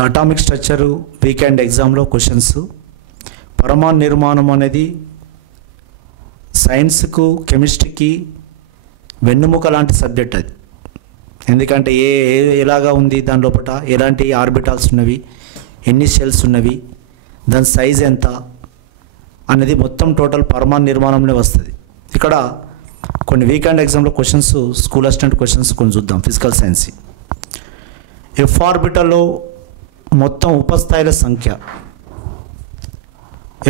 Atomic structure weekend ఎగ్జామ్లో questions. పరమాణు నిర్మాణం అనేది సైన్స్కు కెమిస్ట్రీకి వెన్నుముక లాంటి సబ్జెక్ట్ అది. ఎందుకంటే ఎలాగా ఉంది దాని లోపల, ఎలాంటి ఆర్బిటాల్స్ ఉన్నవి, ఎన్ని షెల్స్ ఉన్నవి, దాని సైజ్ ఎంత అనేది మొత్తం టోటల్ పరమాణు నిర్మాణంలో వస్తుంది. ఇక్కడ కొన్ని వీకెండ్ ఎగ్జామ్లో క్వశ్చన్స్, స్కూల్ అసిస్టెంట్ క్వశ్చన్స్ కొన్ని చూద్దాం. ఫిజికల్ సైన్స్ ఎఫ్ ఆర్బిటల్లో మొత్తం ఉపస్థాయిల సంఖ్య,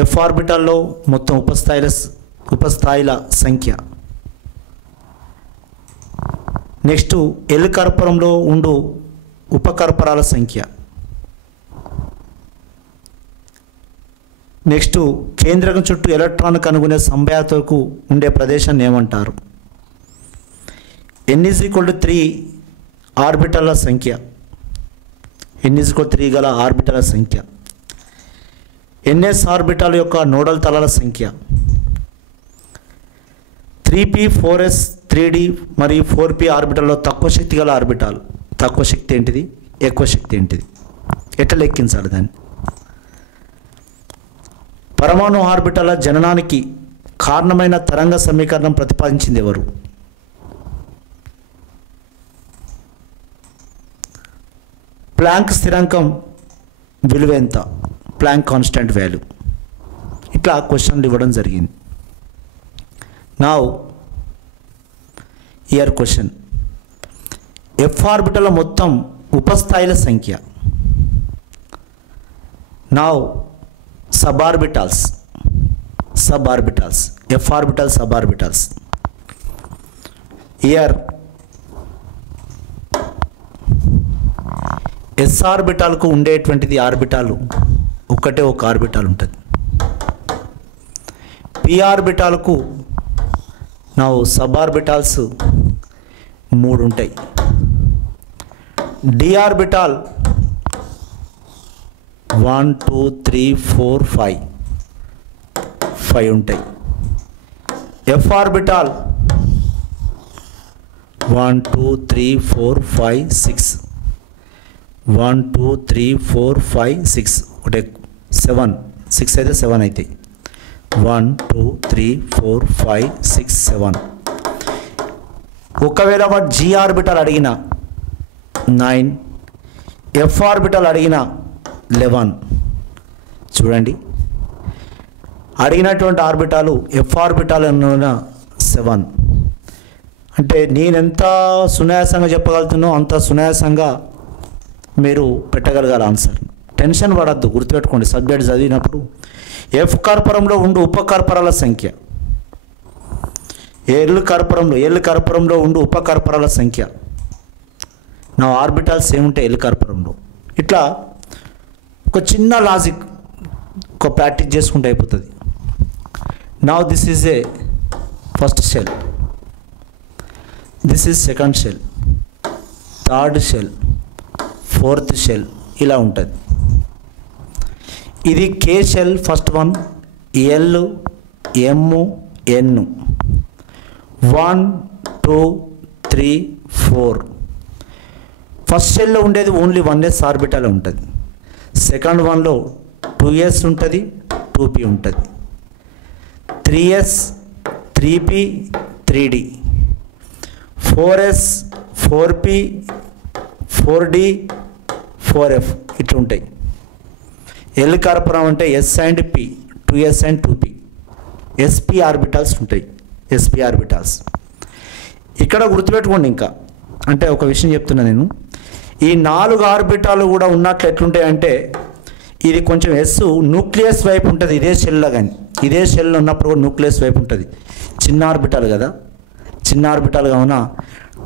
ఎఫ్ ఆర్బిటల్లో మొత్తం ఉపస్థాయిల సంఖ్య. నెక్స్ట్ ఎల్ కర్పూరంలో ఉండు ఉపకర్పూరాల సంఖ్య. నెక్స్ట్ కేంద్రకం చుట్టూ ఎలక్ట్రాన్ కనుగొనే సంభావ్యతకు ఉండే ప్రదేశాన్ని ఏమంటారు? n=3 ఆర్బిటల్ల సంఖ్య, n=3 గల ఆర్బిటల సంఖ్య. ns ఆర్బిటాల్ యొక్క నోడల్ తలాల సంఖ్య. 3p 4s 3d మరియు 4p ఆర్బిటల్లో తక్కువ శక్తి గల ఆర్బిటాల్. తక్కువ శక్తి ఏంటిది, ఎక్కువ శక్తి ఏంటిది, ఎట్లా లెక్కించాలి దాన్ని? పరమాణు ఆర్బిటాల జననానికి కారణమైన తరంగ సమీకరణం ప్రతిపాదించింది ఎవరు? ప్లాంక్ స్థిరాంకం విలువ ఎంత? Planck constant value. ఇట్లా క్వశ్చన్లు ఇవ్వడం జరిగింది. Now here question, F orbital మొత్తం ఉపస్థాయిల సంఖ్య. Now sub orbitals, F orbital sub orbitals. Here S ఆర్బిటాల్కు ఉండేటువంటిది ఆర్బిటాలు ఒక్కటే, ఒక ఆర్బిటాల్ ఉంటుంది. పి ఆర్బిటాల్కు నా సబ్ ఆర్బిటాల్స్ 3 ఉంటాయి. డి ఆర్బిటాల్ 1 2 3 4 5 ఉంటాయి. ఎఫ్ ఆర్బిటాల్ 1 2 3 4 5 6 1 2 3 4 5 6 ఒకటే 7 6 అయితే 7 అవుతాయి. 1 2 3 4 5 6 7. ఒకవేళ వాడు జీ ఆర్బిటల్ అడిగిన 9, ఎఫ్ ఆర్బిటల్ అడిగిన 11. చూడండి, అడిగినటువంటి ఆర్బిటాలు ఎఫ్ ఆర్బిటాల్ అన్న 7. అంటే నేనెంత సునాయాసంగా చెప్పగలుగుతున్నో అంత సునాయాసంగా మీరు పెట్టగలగాలి ఆన్సర్. టెన్షన్ పడద్దు, గుర్తుపెట్టుకోండి సబ్జెక్ట్ చదివినప్పుడు. ఎఫ్ కర్పూరంలో ఉండు ఉపకర్పూరాల సంఖ్య. ఎల్ కర్పూరంలో ఉండు ఉపకర్పూరాల సంఖ్య. నా ఆర్బిటాల్స్ ఏముంటాయి ఎల్ కర్పూరంలో. ఇట్లా ఒక చిన్న లాజిక్ ఒక ప్రాక్టీస్ చేసుకుంటే అయిపోతుంది. Now this is a first shell, this is second shell, third shell, fourth shell, ఇలా ఉంటుంది. ఇది K shell first one, L M N 1 2 3 4. First షెల్లో ఉండేది ఓన్లీ 1s ఆర్బిటాల్ ఉంటుంది. సెకండ్ వన్లో 2s ఉంటుంది, 2p ఉంటుంది. 3s 3p 3d, 4s 4p 4d 4f ఇట్లా ఉంటాయి. ఎల్ కర్పూరం అంటే s and p, 2s and 2p. Sp orbitals ఉంటాయి, ఎస్పి ఆర్బిటాల్స్. ఇక్కడ గుర్తుపెట్టుకోండి. ఇంకా అంటే ఒక విషయం చెప్తున్నా నేను, ఈ 4 ఆర్బిటాలు కూడా ఉన్నట్లు ఎట్లుంటాయి అంటే, ఇది కొంచెం ఎస్ న్యూక్లియస్ వైపు ఉంటుంది ఇదే షెల్లో, కానీ ఇదే షెల్లో ఉన్నప్పుడు కూడా న్యూక్లియస్ వైపు ఉంటుంది. చిన్న ఆర్బిటాల్ కదా, చిన్న ఆర్బిటాల్ కావున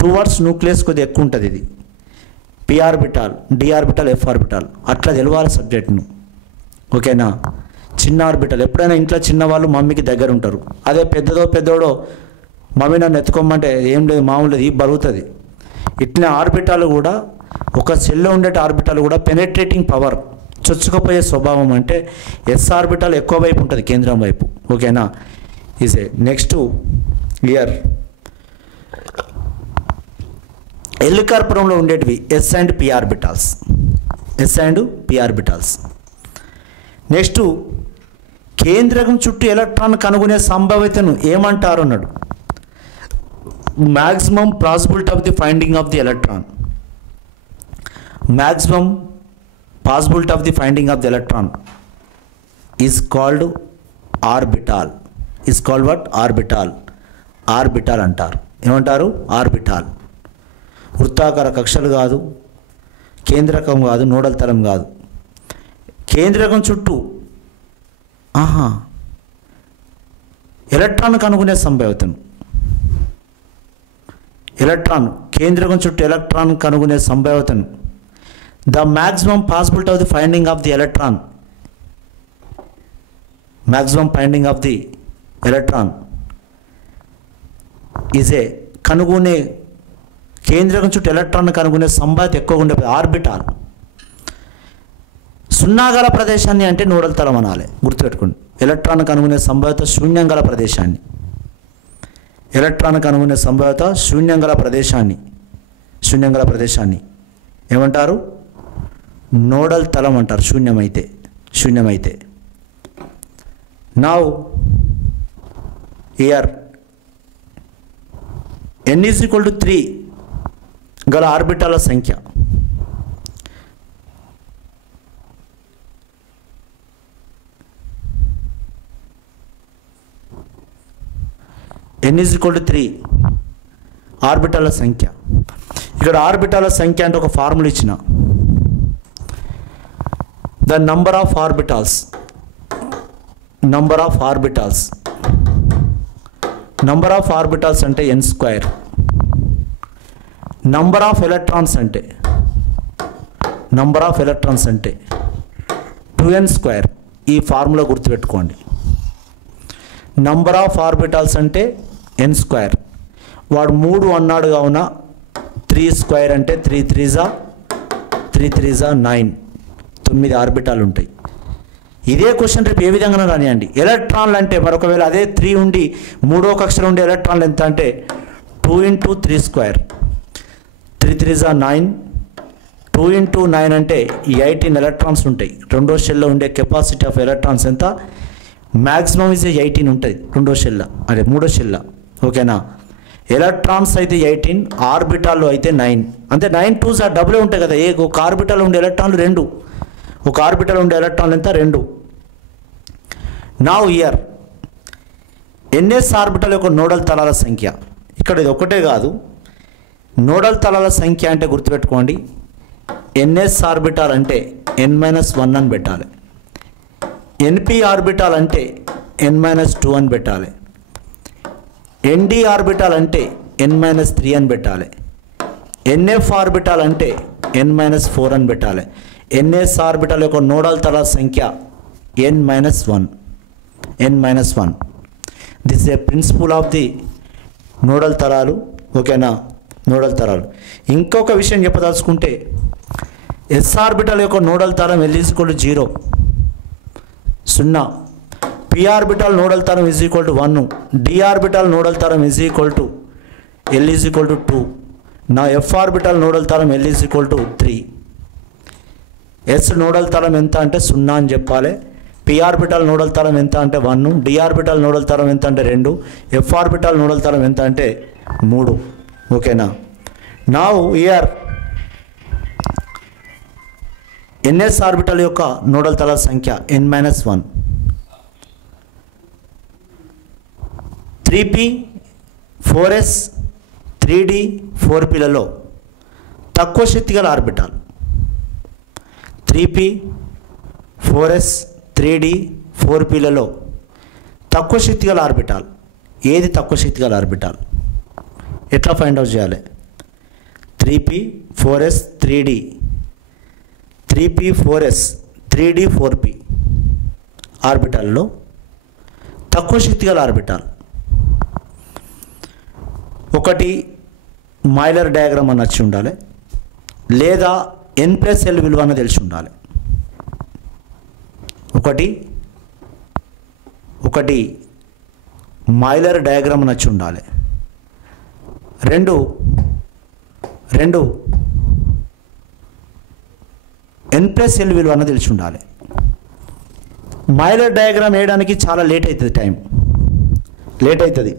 టువర్డ్స్ న్యూక్లియస్ కొద్దిగా ఎక్కువ ఉంటుంది. ఇది p orbital, d orbital, f orbital అట్లా తెలవాలి సబ్జెక్ట్ను. ఓకేనా? చిన్న ఆర్బిటాల్ ఎప్పుడైనా ఇంట్లో చిన్నవాళ్ళు మమ్మీకి దగ్గర ఉంటారు. అదే పెద్దోడో మమ్మీ నన్ను ఎత్తుకోమంటే ఏం లేదు, మామూలు ఈ బరుగుతుంది. ఇట్లా ఆర్బిటాల్ కూడా, ఒక సెల్లో ఉండే ఆర్బిటాల్ కూడా పెనెట్రేటింగ్ పవర్, చొచ్చుకుపోయే స్వభావం. అంటే ఎస్ ఆర్బిటాల్ ఎక్కువ వైపు ఉంటుంది, కేంద్రం వైపు. ఓకేనా? Is a next year L కర్పూరంలో ఉండేటివి S and P orbitals. S and P orbitals. Next కేంద్రకం చుట్టూ ఎలక్ట్రాన్ కనుగొనే సంభావ్యతను ఏమంటారు అన్నాడు. Maximum possibility of the finding of the electron. Maximum possibility of the finding of the electron is called orbital. Is called what? Orbital. Orbital అంటారు. ఏమంటారు? Orbital. వృత్తాకార కక్షలు కాదు, కేంద్రకం కాదు, నోడల్ తలం కాదు. కేంద్రకం చుట్టూ ఎలక్ట్రాన్ కనుగొనే సంభావ్యతను, ఎలక్ట్రాన్ కేంద్రకం చుట్టూ ఎలక్ట్రాన్ కనుగొనే సంభావ్యతను, the maximum possibility of the finding of the electron, maximum finding of the electron is a కనుగొనే కేంద్రకం చుట్టూ ఎలక్ట్రాన్ కనుగొనే సంభావ్యత ఎక్కువగా ఉండే ఆర్బిటాల్. సున్నా గల ప్రదేశాన్ని అంటే నోడల్ తలం అనాలి. గుర్తుపెట్టుకోండి. ఎలక్ట్రాన్ కనుగొనే సంభావ్యత శూన్యం గల ప్రదేశాన్ని, ఎలక్ట్రాన్ కనుగొనే సంభావ్యత శూన్యం గల ప్రదేశాన్ని ఏమంటారు? నోడల్ తలం అంటారు. శూన్యమైతే. Now here n is equal to 3 గల ఆర్బిటాల సంఖ్య n is equal to 3 ఆర్బిటాల సంఖ్య. ఇక్కడ ఆర్బిటాల సంఖ్య అంటే ఒక ఫార్ములా ఇచ్చిన, ద నంబర్ ఆఫ్ ఆర్బిటాల్స్ అంటే n square. Number of electrons అంటే 2n స్క్వేర్. ఈ ఫార్ములా గుర్తుపెట్టుకోండి. నంబర్ ఆఫ్ ఆర్బిటాల్స్ అంటే n స్క్వేర్. వాడు 3 అన్నాడు కావున 3 స్క్వేర్ అంటే 3 3 9. 9 ఆర్బిటాలు ఉంటాయి. ఇదే క్వశ్చన్ రేపు ఏ విధంగా రానియండి. ఎలక్ట్రాన్లు అంటే మరొకవేళ అదే 3 ఉండి మూడో కక్షలో ఉండే ఎలక్ట్రాన్లు ఎంత అంటే 2 × 3 స్క్వేర్. 3 3 9. 2 × 9 అంటే 18 ఎలక్ట్రాన్స్ ఉంటాయి. రెండో షెల్లో ఉండే కెపాసిటీ ఆఫ్ ఎలక్ట్రాన్స్ ఎంత? మ్యాక్సిమం ఇస్ 18 ఉంటుంది మూడో షెల్లో. ఓకేనా? ఎలక్ట్రాన్స్ అయితే 18, ఆర్బిటాల్లో అయితే 9. అంటే 9 2s డబుల్ ఉంటాయి కదా. ఒక ఆర్బిటాల్లో ఉండే ఎలక్ట్రాన్లు 2. ఒక ఆర్బిటాల్లో ఉండే ఎలక్ట్రాన్లు ఎంత? 2. నౌ హియర్ ns ఆర్బిటల్ యొక్క నోడల్ తలాల సంఖ్య. ఇక్కడ ఇది ఒకటే కాదు, నోడల్ తలాల సంఖ్య అంటే గుర్తుపెట్టుకోండి. ns ఆర్బిటాల్ అంటే n-1 అని పెట్టాలి. np ఆర్బిటాల్ అంటే n-2 అని పెట్టాలి. nd ఆర్బిటాల్ అంటే n-3 అని పెట్టాలి. nf ఆర్బిటాల్ అంటే n-4 అని పెట్టాలి. ns ఆర్బిటాల్ యొక్క నోడల్ తలాల సంఖ్య n-1. This a principle of the nodal తరాలు. ఓకేనా? నోడల్ తరాలు. ఇంకొక విషయం చెప్పదలుచుకుంటే ఎస్ ఆర్బిటల్ యొక్క నోడల్ తరం L = 0, పి ఆర్బిటల్ నోడల్ తరం = 1, డి ఆర్బిటల్ నోడల్ తరం L = 2. నా ఎఫ్ ఆర్బిటల్ నోడల్ తరం L = 3. ఎస్ నోడల్ తరం ఎంత అంటే 0 అని చెప్పాలి. పి ఆర్బిటల్ నోడల్ తరం ఎంత అంటే 1, డి ఆర్బిటల్ నోడల్ తరం ఎంత అంటే 2, ఎఫ్ ఆర్బిటల్ నోడల్ తరం ఎంత అంటే 3. ఓకేనా? నౌ హియర్ ns ఆర్బిటల్ యొక్క నోడల్ తలాల సంఖ్య n-1. 3p 4s 3d 4pలలో తక్కువ శక్తి గల ఆర్బిటాల్. 3p 4s 3d 4pలలో తక్కువ శక్తి గల ఆర్బిటాల్. ఏది తక్కువ శక్తి గల ఆర్బిటాల్? ఎట్లా ఫైండ్ అవుట్ చేయాలి? 3p 4s 3d 3p 4s 3d 4p ఆర్బిటాల్లో తక్కువ శక్తి గల ఆర్బిటాల్. ఒకటి మైలర్ డయాగ్రామ్ అని వచ్చి ఉండాలి, లేదా n+l విలువ అని తెలిసి ఉండాలి. ఒకటి మైలర్ డయాగ్రామ్ అని వచ్చి ఉండాలి. రెండు n+l విలువ అన్నది తెలిసి ఉండాలి. మైలర్ డయాగ్రామ్ వేయడానికి చాలా లేట్ అవుతుంది, టైం లేట్ అవుతుంది.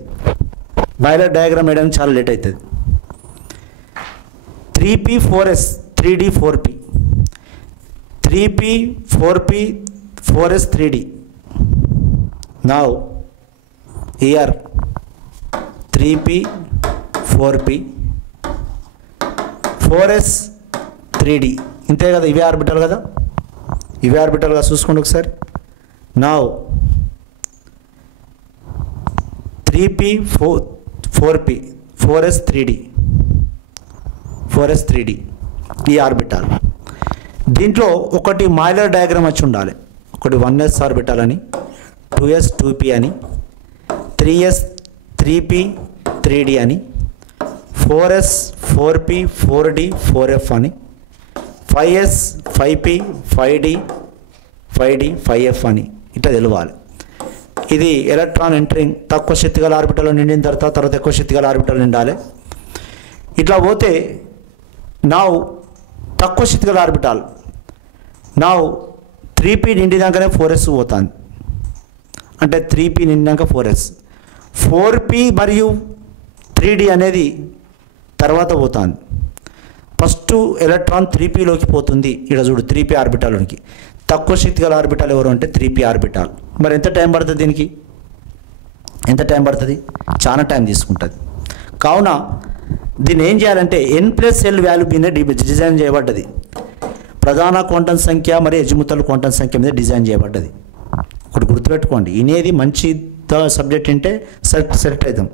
మైలర్ డయాగ్రామ్ వేయడానికి చాలా లేట్ అవుతుంది. 3p 4s 3d 4p 3p 4p 4s 3d. Now here 3p 4p 4s 3d ఇంతే కదా, ఇవే ఆర్బిటల్ కదా, ఇవే ఆర్బిటల్గా చూసుకోండి ఒకసారి. Now 3p 4p 4s 3d 4s 3d ఈ ఆర్బిటాల్. దీంట్లో ఒకటి మైలర్ డయాగ్రామ్ వచ్చి ఉండాలి. ఒకటి 1s ఆర్బిటాల్ అని, 2s 2p అని, 3s 3p 3d అని, 4s 4p 4d 4f అని, 5s 5p 5d 5d 5f అని ఇట్లా తెలవాలి. ఇది ఎలక్ట్రాన్ ఎంటరింగ్ తక్కువ శక్తి గల ఆర్బిటల్లో నిండిన తర్వాత ఎక్కువ శక్తి గల ఆర్బిటల్ నిండాలి. ఇట్లా పోతే నా తక్కువ శక్తి గల ఆర్బిటాల్ నా 3p నిండినాకనే 4s పోతుంది. అంటే 3p నిండినాక 4s, 4p మరియు 3d అనేది తర్వాత పోతుంది. ఫస్ట్ ఎలక్ట్రాన్ 3pలోకి పోతుంది. ఇక్కడ చూడు 3p ఆర్బిటాల్లోనికి. తక్కువ శక్తి గల ఆర్బిటాల్ ఎవరు అంటే 3p ఆర్బిటాల్. మరి ఎంత టైం పడుతుంది దీనికి? ఎంత టైం పడుతుంది? చాలా టైం తీసుకుంటుంది. కావున దీన్ని ఏం చేయాలంటే n+l వాల్యూ మీద డిజైన్ చేయబడ్డది. ప్రధాన క్వాంటం సంఖ్య మరియు అజిముతల్ క్వాంటం సంఖ్య మీద డిజైన్ చేయబడ్డది. ఒకటి గుర్తుపెట్టుకోండి, ఇనేది మంచి సబ్జెక్ట్ అంటే సెలెక్ట్ అవుతాం.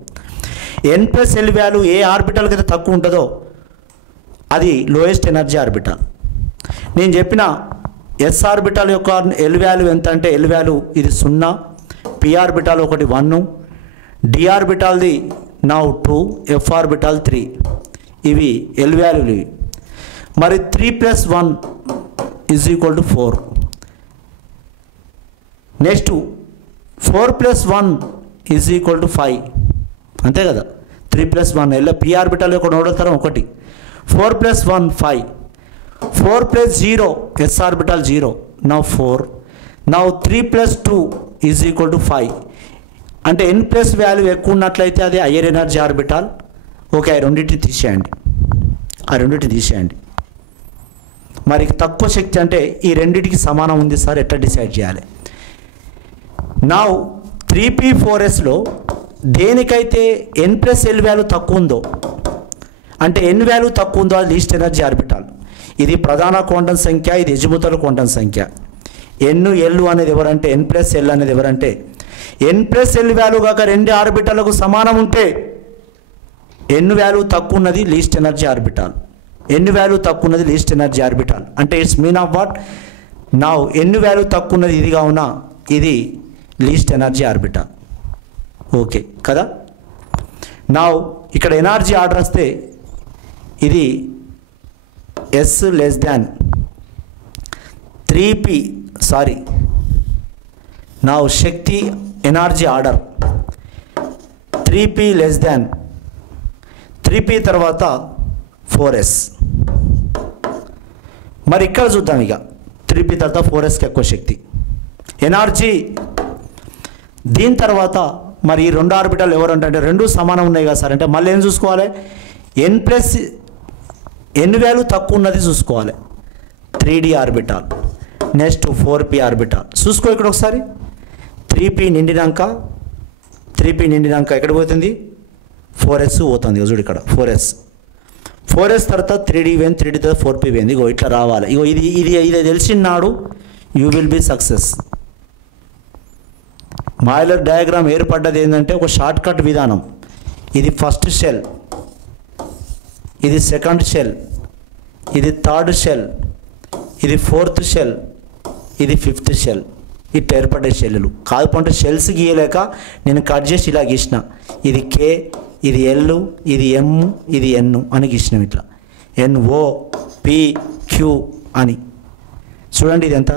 n+l వాల్యూ ఏ ఆర్బిటల్కి అయితే తక్కువ ఉంటుందో అది లోయెస్ట్ ఎనర్జీ ఆర్బిటల్. నేను చెప్పిన ఎస్ ఆర్బిటాల్ యొక్క ఎల్ వాల్యూ ఎంత అంటే ఎల్ వాల్యూ ఇది 0, పి ఆర్బిటాల్ ఒకటి 1, డి ఆర్బిటాల్ది నా 2, ఎఫ్ ఆర్బిటాల్ 3. ఇవి ఎల్ వాల్యూలు ఇవి. మరి 3+1 = 4. నెక్స్ట్ 4+1 = 5. అంతే కదా, 3+1 ఎల్ పి ఆర్బిటాల్ యొక్క నోడల్ ఒకటి. 4+1 5. 4+0 s ఆర్బిటాల్ 0, now 4. now 3+2 = 5. అంటే n+ వాల్యూ ఎక్కువ ఉన్నట్లయితే అది హయ్యర్ ఎనర్జీ ఆర్బిటాల్. ఓకే, ఆ రెండింటిని తీసేయండి. మరి తక్కువ శక్తి అంటే ఈ రెండింటికి సమానం ఉంది సార్, ఎట్లా డిసైడ్ చేయాలి? నా 3p 4sలో దేనికైతే n+l వాల్యూ తక్కువ ఉందో, అంటే n వాల్యూ తక్కువ ఉందో అది లీస్ట్ ఎనర్జీ ఆర్బిటాల్. ఇది ప్రధాన క్వాంటం సంఖ్య, ఇది అజిముతల్ క్వాంటం సంఖ్య. n అనేది ఎవరంటే n+l అనేది ఎవరంటే n+l వాల్యూ కాక రెండు ఆర్బిటాలకు సమానం ఉంటే n వాల్యూ తక్కువ ఉన్నది least energy orbital. n value తక్కువ ఉన్నది లీస్ట్ ఎనర్జీ ఆర్బిటాల్. అంటే ఇట్స్ మీన్ ఆఫ్ వాట్? నా n వాల్యూ తక్కువ ఉన్నది ఇది కావున ఇది లీస్ట్ ఎనర్జీ ఆర్బిటాల్. ఓకే కదా. నా ఇక్కడ ఎనర్జీ ఆర్డర్ వస్తే ఇది s less than 3p, sorry నా శక్తి energy order 3p less than 3p తర్వాత 4s. మరి ఇక్కడ చూద్దాం, ఇక 3p తర్వాత 4sకి ఎక్కువ శక్తి ఎనర్జీ. దీని తర్వాత మరి ఈ రెండు ఆర్బిటాల్ ఎవరంటే రెండు సమానం ఉన్నాయి కదా సార్ అంటే మళ్ళీ ఏం చూసుకోవాలి? n వాల్యూ తక్కువ ఉన్నది చూసుకోవాలి, 3d orbital. Next 4p orbital చూసుకో. ఇక్కడ ఒకసారి 3p నిండినాక ఎక్కడ పోతుంది? 4s పోతుంది. చూడు ఇక్కడ 4s తర్వాత 3d పోయింది, 3d తర్వాత 4p పోయింది. ఇగో ఇట్లా రావాలి. ఇగో ఇది తెలిసినాడు you will be success. Moeller diagram ఏర్పడ్డది ఏంటంటే ఒక షార్ట్ కట్ విధానం. ఇది ఫస్ట్ షెల్, ఇది సెకండ్ షెల్, ఇది థర్డ్ షెల్, ఇది ఫోర్త్ షెల్, ఇది ఫిఫ్త్ షెల్. ఇట్లా ఏర్పడే షెల్లు కాకపోతే షెల్స్ గీయలేక నేను కట్ చేసి ఇలా గీసిన. ఇది కే, ఇది ఎల్, ఇది ఎం, ఇది ఎన్ అని గీసినాం. ఇట్లా NOPQ అని చూడండి. ఇది ఎంత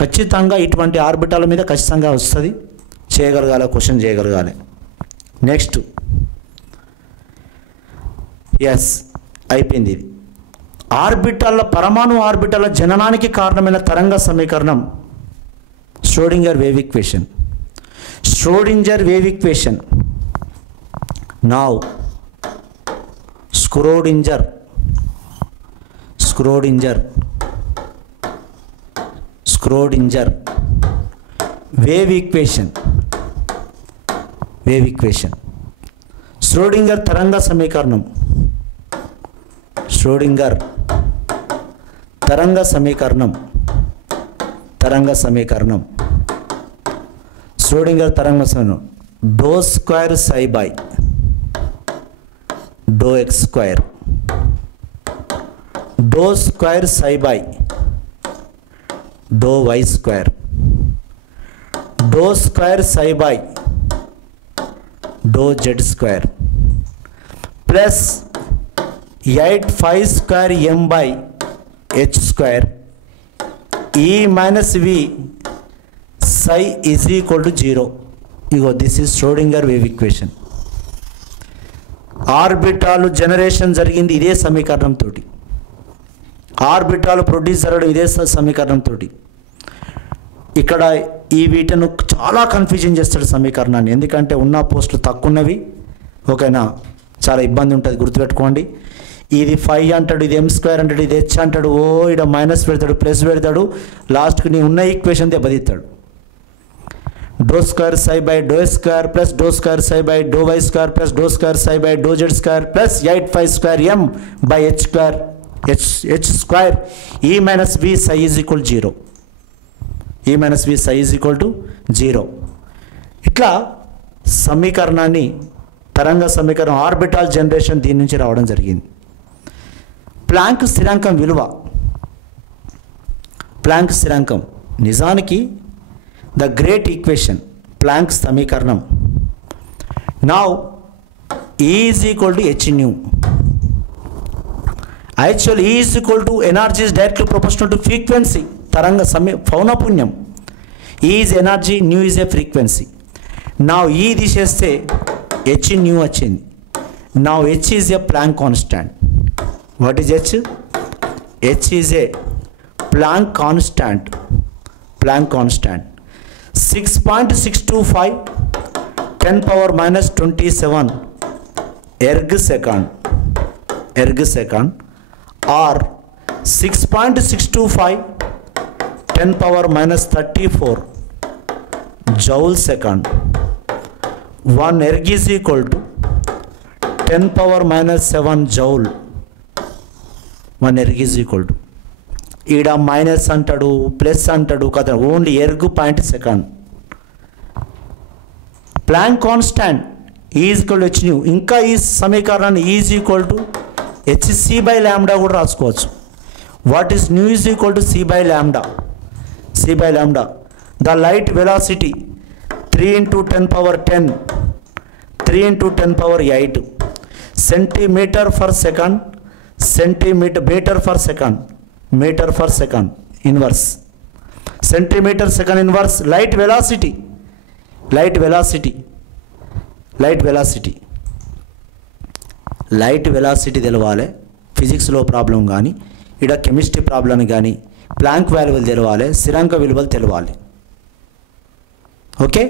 ఖచ్చితంగా ఇటువంటి ఆర్బిటాల మీద ఖచ్చితంగా వస్తుంది. చేయగలగాలి, క్వశ్చన్ చేయగలగాలి. నెక్స్ట్ ఎస్ అయిపోయింది. ఇది ఆర్బిటాల పరమాణు ఆర్బిటాల జననానికి కారణమైన తరంగ సమీకరణం Schrodinger wave equation. Schrodinger wave equation. Now Schrödinger wave equation. Schrödinger taranga samikaranam. Schrödinger taranga samikaranam. Schrödinger taranga samikaranam. Dou square psi by dou x square. Dou square psi by dou y square. Dou square psi by dou z square plus 8 phi square m by h square e minus v psi is equal to 0. This is Schrödinger wave equation. ఆర్బిటాలు generation జరిగింది ఇదే సమీకరణంతో. ఆర్బిటాలు produce జరగడం ఇదే సమీకరణంతో. ఇక్కడ ఈ వీటను చాలా confusion చేస్తాడు సమీకరణాన్ని, ఎందుకంటే ఉన్న పోస్టులు తక్కువ ఉన్నవి. ఓకేనా, చాలా ఇబ్బంది ఉంటుంది, గుర్తుపెట్టుకోండి. ఇది 5 అంటాడు, ఇది m స్క్వేర్ అంటాడు, ఇది h అంటాడు, ఇక్కడ మైనస్ పెడతాడు, ప్లస్ పెడతాడు, లాస్ట్కి నీ ఉన్న equation దెబ్బతీస్తాడు. dou square psi by dou x square plus dou square psi by dou y square plus dou square psi by dou z square plus 8 phi square m by h square e minus v psi is equal to 0. ఇట్లా సమీకరణాన్ని తరంగ సమీకరణం orbital generation దీని నుంచి రావడం జరిగింది. Planck స్థిరాంకం విలువ. ప్లాంక్ స్థిరాంకం నిజానికి the great equation, Planck's సమీకరణం. Now E is equal to h nu. Actually E is equal to energy is directly proportional to frequency. తరంగ పౌనఃపున్యం. E is energy, nu is a frequency. Now E తీసేస్తే h nu వచ్చింది. Now h is a Planck constant. What is h? H is a Planck constant. 6.625 10 power minus 27 erg second or 6.625 10 power minus 34 joule second. 1 erg is equal to 10 power minus 7 joule. 1 erg is equal to, ఈడ minus అంటాడు, plus అంటాడు కదా, only erg point second. Planck constant is equal to H nu. ఇంకా ఈ సమీకరణాన్ని is equal to H C by lambda కూడా రాసుకోవచ్చు. What is nu is equal to C by lambda. The light velocity 3 into 10 power 10 3 into 10 power 8 centimeter per second, meter per second inverse, centimeter second inverse. light velocity తెలవాలి. ఫిజిక్స్లో problem కానీ, ఇక్కడ chemistry problem కానీ, Planck వాల్యూలు తెలవాలి, స్థిరాంక విలువలు తెలవాలి. Okay.